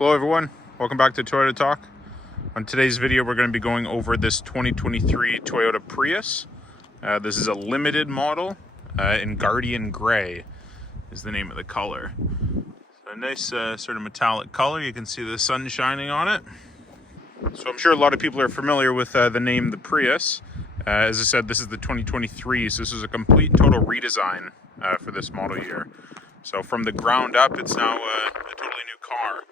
Hello everyone, welcome back to Toyota Talk. On today's video we're going to be going over this 2023 Toyota Prius. This is a limited model in Guardian Gray is the name of the color. So a nice sort of metallic color, you can see the sun shining on it. So I'm sure a lot of people are familiar with the name the Prius. As I said, this is the 2023, so this is a complete total redesign for this model year. So from the ground up, it's now a totally new car.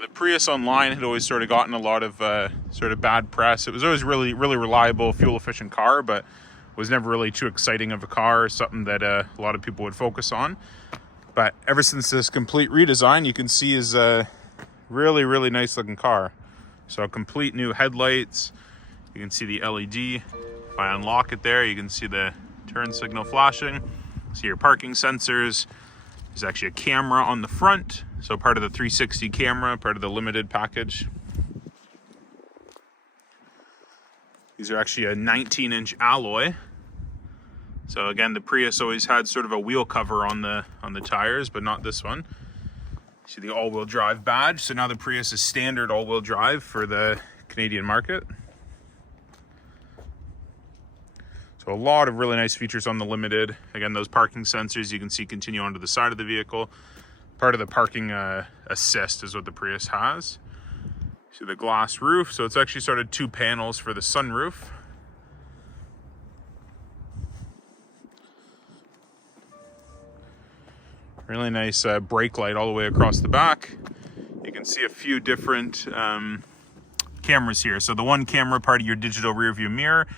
The Prius online had always sort of gotten a lot of sort of bad press. It was always really reliable, fuel efficient car, but was never really too exciting of a car or something that a lot of people would focus on. But ever since this complete redesign, you can see is a really nice looking car. So complete new headlights. You can see the LED. If I unlock it there, you can see the turn signal flashing. See your parking sensors. There's actually a camera on the front. So part of the 360 camera, part of the limited package. These are actually a 19-inch alloy. So again, the Prius always had sort of a wheel cover on the tires, but not this one. See the all-wheel drive badge. So now the Prius is standard all-wheel drive for the Canadian market. So a lot of really nice features on the Limited. Again, those parking sensors you can see continue onto the side of the vehicle. Part of the parking assist is what the Prius has. See the glass roof. So it's actually sort of two panels for the sunroof. Really nice brake light all the way across the back. You can see a few different cameras here. So the one camera, part of your digital rear view mirror.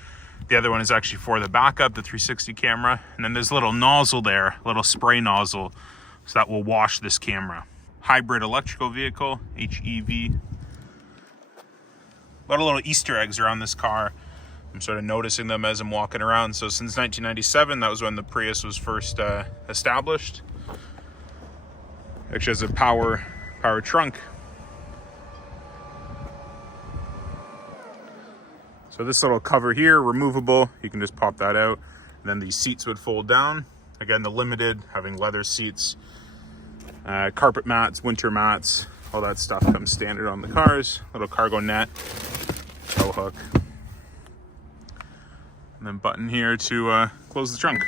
The other one is actually for the backup, the 360 camera. And then there's a little nozzle there, a little spray nozzle, so that will wash this camera. Hybrid electrical vehicle, HEV. A lot of little Easter eggs around this car. I'm sort of noticing them as I'm walking around. So since 1997, that was when the Prius was first established. Actually has a power trunk. So this little cover here, removable, you can just pop that out. And then these seats would fold down. Again, the Limited, having leather seats, carpet mats, winter mats, all that stuff comes standard on the cars. Little cargo net, tow hook. And then button here to close the trunk.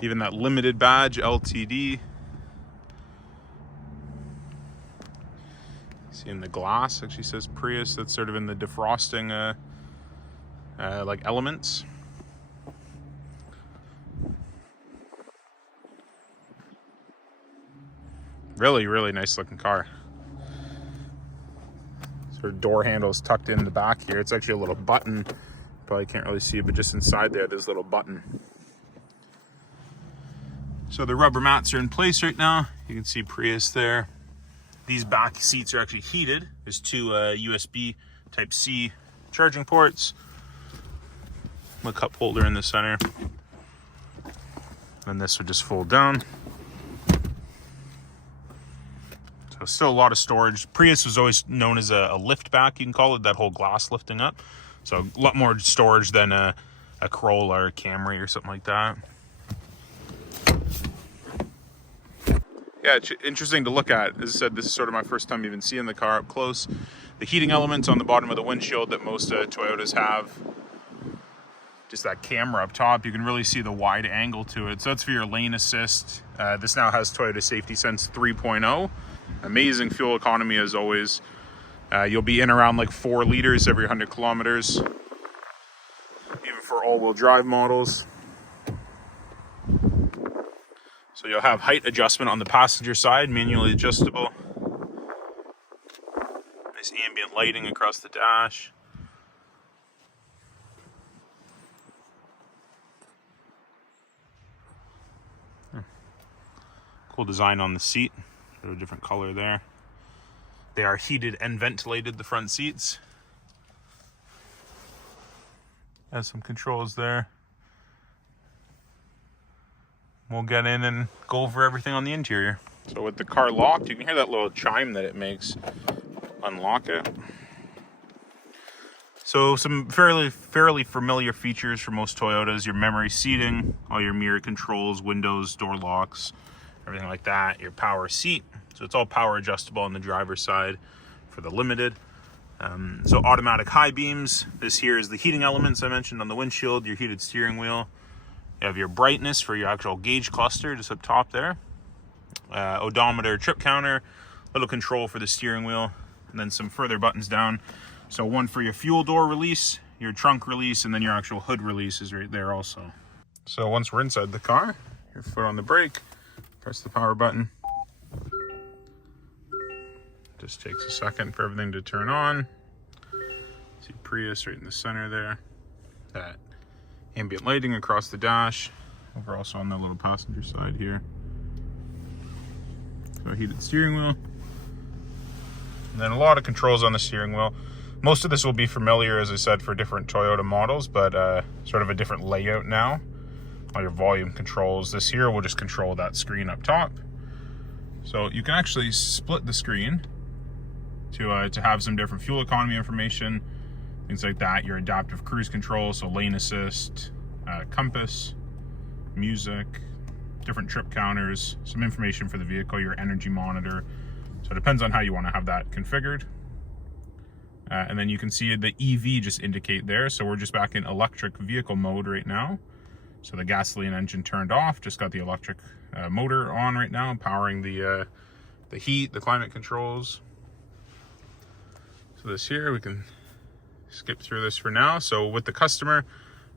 Even that Limited badge, LTD. See in the glass, actually says Prius. That's sort of in the defrosting like elements. Really nice looking car. Sort of door handles tucked in the back here. It's actually a little button. Probably can't really see it, but just inside there's a little button. So the rubber mats are in place right now. You can see Prius there. These back seats are actually heated. There's two USB Type-C charging ports. A cup holder in the center. And this would just fold down. So still a lot of storage. Prius was always known as a lift back, you can call it, that whole glass lifting up. So a lot more storage than a Corolla or a Camry or something like that. Yeah, it's interesting to look at. As I said, this is sort of my first time even seeing the car up close. The heating elements on the bottom of the windshield that most Toyotas have. Just that camera up top, you can really see the wide angle to it. So that's for your lane assist. This now has Toyota Safety Sense 3.0. Amazing fuel economy as always. You'll be in around like 4 liters every 100 kilometers. Even for all-wheel drive models. So you'll have height adjustment on the passenger side, manually adjustable. Nice ambient lighting across the dash. Cool design on the seat. A different color there. They are heated and ventilated, the front seats. Has some controls there. We'll get in and go over everything on the interior. So with the car locked, you can hear that little chime that it makes. Unlock it. So some fairly familiar features for most Toyotas: your memory seating, all your mirror controls, windows, door locks, everything like that. Your power seat, so it's all power adjustable on the driver's side for the Limited. So automatic high beams. This here is the heating elements I mentioned on the windshield, your heated steering wheel. You have your brightness for your actual gauge cluster just up top there. Odometer, trip counter, little control for the steering wheel, and then some further buttons down. So one for your fuel door release, your trunk release, and then your actual hood release is right there also. So once we're inside the car, your foot on the brake, press the power button. Just takes a second for everything to turn on. See Prius right in the center there. That ambient lighting across the dash. Over also on the little passenger side here. So heated steering wheel. And then a lot of controls on the steering wheel. Most of this will be familiar, as I said, for different Toyota models, but sort of a different layout now. All your volume controls. This here will just control that screen up top. So you can actually split the screen to have some different fuel economy information, things like that. Your adaptive cruise control, so lane assist, compass, music, different trip counters, some information for the vehicle, your energy monitor. So it depends on how you want to have that configured. And then you can see the EV just indicate there. So we're just back in electric vehicle mode right now. So the gasoline engine turned off, just got the electric motor on right now, powering the heat, the climate controls. So this here, we can skip through this for now. So with the customer,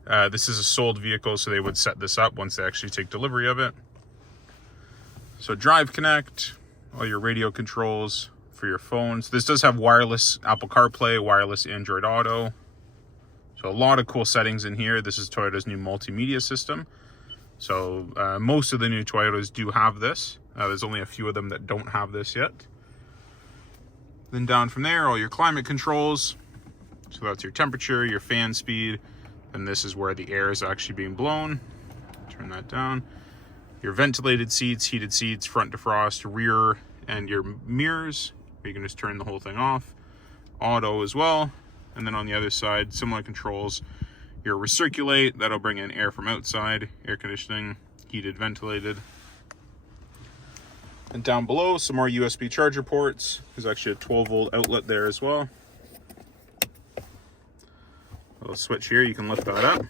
this is a sold vehicle, so they would set this up once they actually take delivery of it. So Drive Connect, all your radio controls for your phones. This does have wireless Apple CarPlay, wireless Android Auto. So a lot of cool settings in here. This is Toyota's new multimedia system. So most of the new Toyotas do have this. There's only a few of them that don't have this yet. Then down from there, all your climate controls. So that's your temperature, your fan speed, and this is where the air is actually being blown. Turn that down. Your ventilated seats, heated seats, front defrost, rear, and your mirrors. You can just turn the whole thing off. Auto as well. And then on the other side, similar controls. Your recirculate, that'll bring in air from outside, air conditioning, heated, ventilated. And down below, some more USB charger ports. There's actually a 12-volt outlet there as well. A little switch here, you can lift that up.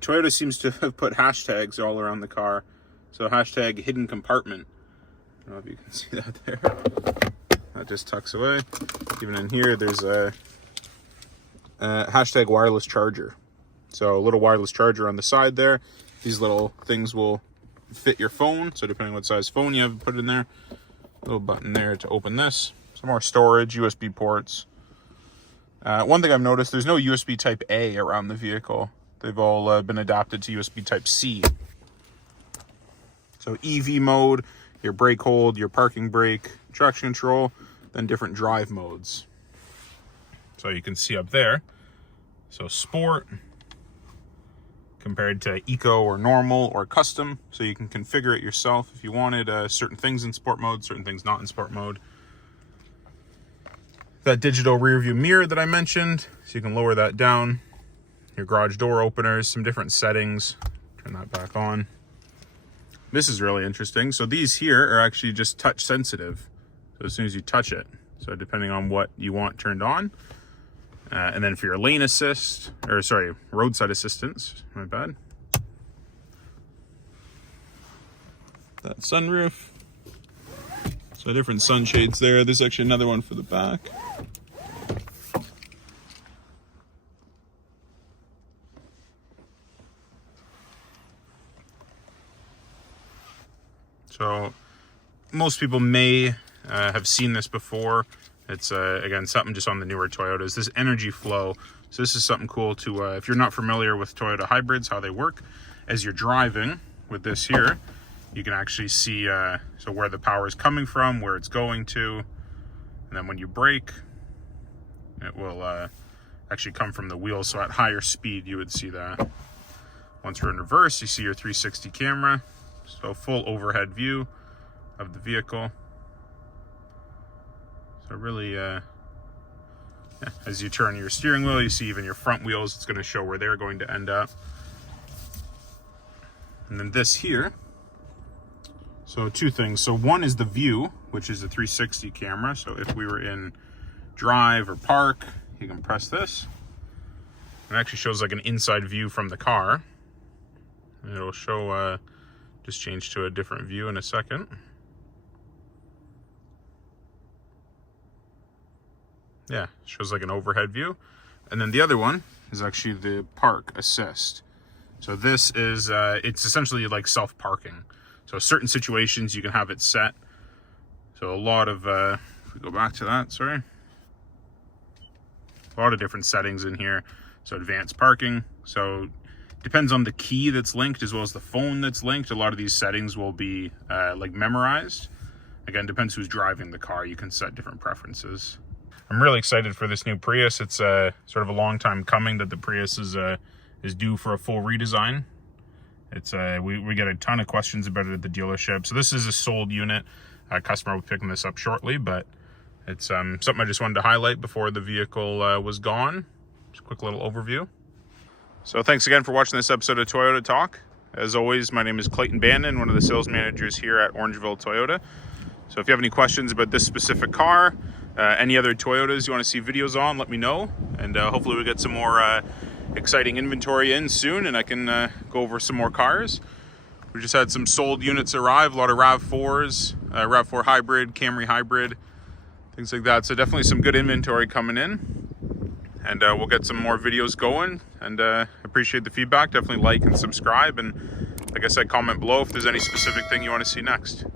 Toyota seems to have put hashtags all around the car. So hashtag hidden compartment. I don't know if you can see that there. That just tucks away. Even in here, there's a hashtag wireless charger. So a little wireless charger on the side there. These little things will fit your phone. So depending on what size phone you have, put it in there. Little button there to open this. Some more storage, USB ports. One thing I've noticed, there's no USB type A around the vehicle. They've all been adapted to USB type C. So EV mode, your brake hold, your parking brake, traction control, then different drive modes. So you can see up there. So sport compared to eco or normal or custom. So you can configure it yourself if you wanted certain things in sport mode, certain things not in sport mode. That digital rear view mirror that I mentioned, so you can lower that down. Your garage door openers, some different settings. Turn that back on. This is really interesting. So these here are actually just touch sensitive. So as soon as you touch it, so depending on what you want turned on. And then for your lane assist, or sorry, roadside assistance, my bad. That sunroof. So different sunshades there. There's actually another one for the back. So most people may have seen this before. It's, again, something just on the newer Toyotas. This energy flow. So this is something cool to, if you're not familiar with Toyota hybrids, how they work. As you're driving with this here, you can actually see so where the power is coming from, where it's going to. And then when you brake, it will actually come from the wheels. So at higher speed, you would see that. Once you're in reverse, you see your 360 camera. So full overhead view of the vehicle. So really As you turn your steering wheel, you see even your front wheels, it's going to show where they're going to end up. And then this here, so two things. So one is the view, which is a 360 camera. So if we were in drive or park, you can press this. It actually shows like an inside view from the car. And it'll show, just change to a different view in a second. Yeah, shows like an overhead view. And then the other one is actually the park assist. So this is, it's essentially like self-parking. So certain situations you can have it set. So a lot of, if we go back to that, sorry. A lot of different settings in here. So advanced parking. So depends on the key that's linked as well as the phone that's linked. A lot of these settings will be like memorized. Again, depends who's driving the car. You can set different preferences. I'm really excited for this new Prius. It's sort of a long time coming that the Prius is due for a full redesign. It's we get a ton of questions about it at the dealership. So this is a sold unit. A customer will be picking this up shortly, but it's something I just wanted to highlight before the vehicle was gone. Just a quick little overview. So thanks again for watching this episode of Toyota Talk. As always, my name is Clayton Bannon, one of the sales managers here at Orangeville Toyota. So if you have any questions about this specific car, any other Toyotas you want to see videos on, let me know. And hopefully we get some more exciting inventory in soon and I can go over some more cars. We just had some sold units arrive, a lot of RAV4s, RAV4 hybrid, Camry hybrid, things like that. So definitely some good inventory coming in. And we'll get some more videos going, and appreciate the feedback. Definitely like and subscribe, and like I said, comment below if there's any specific thing you want to see next.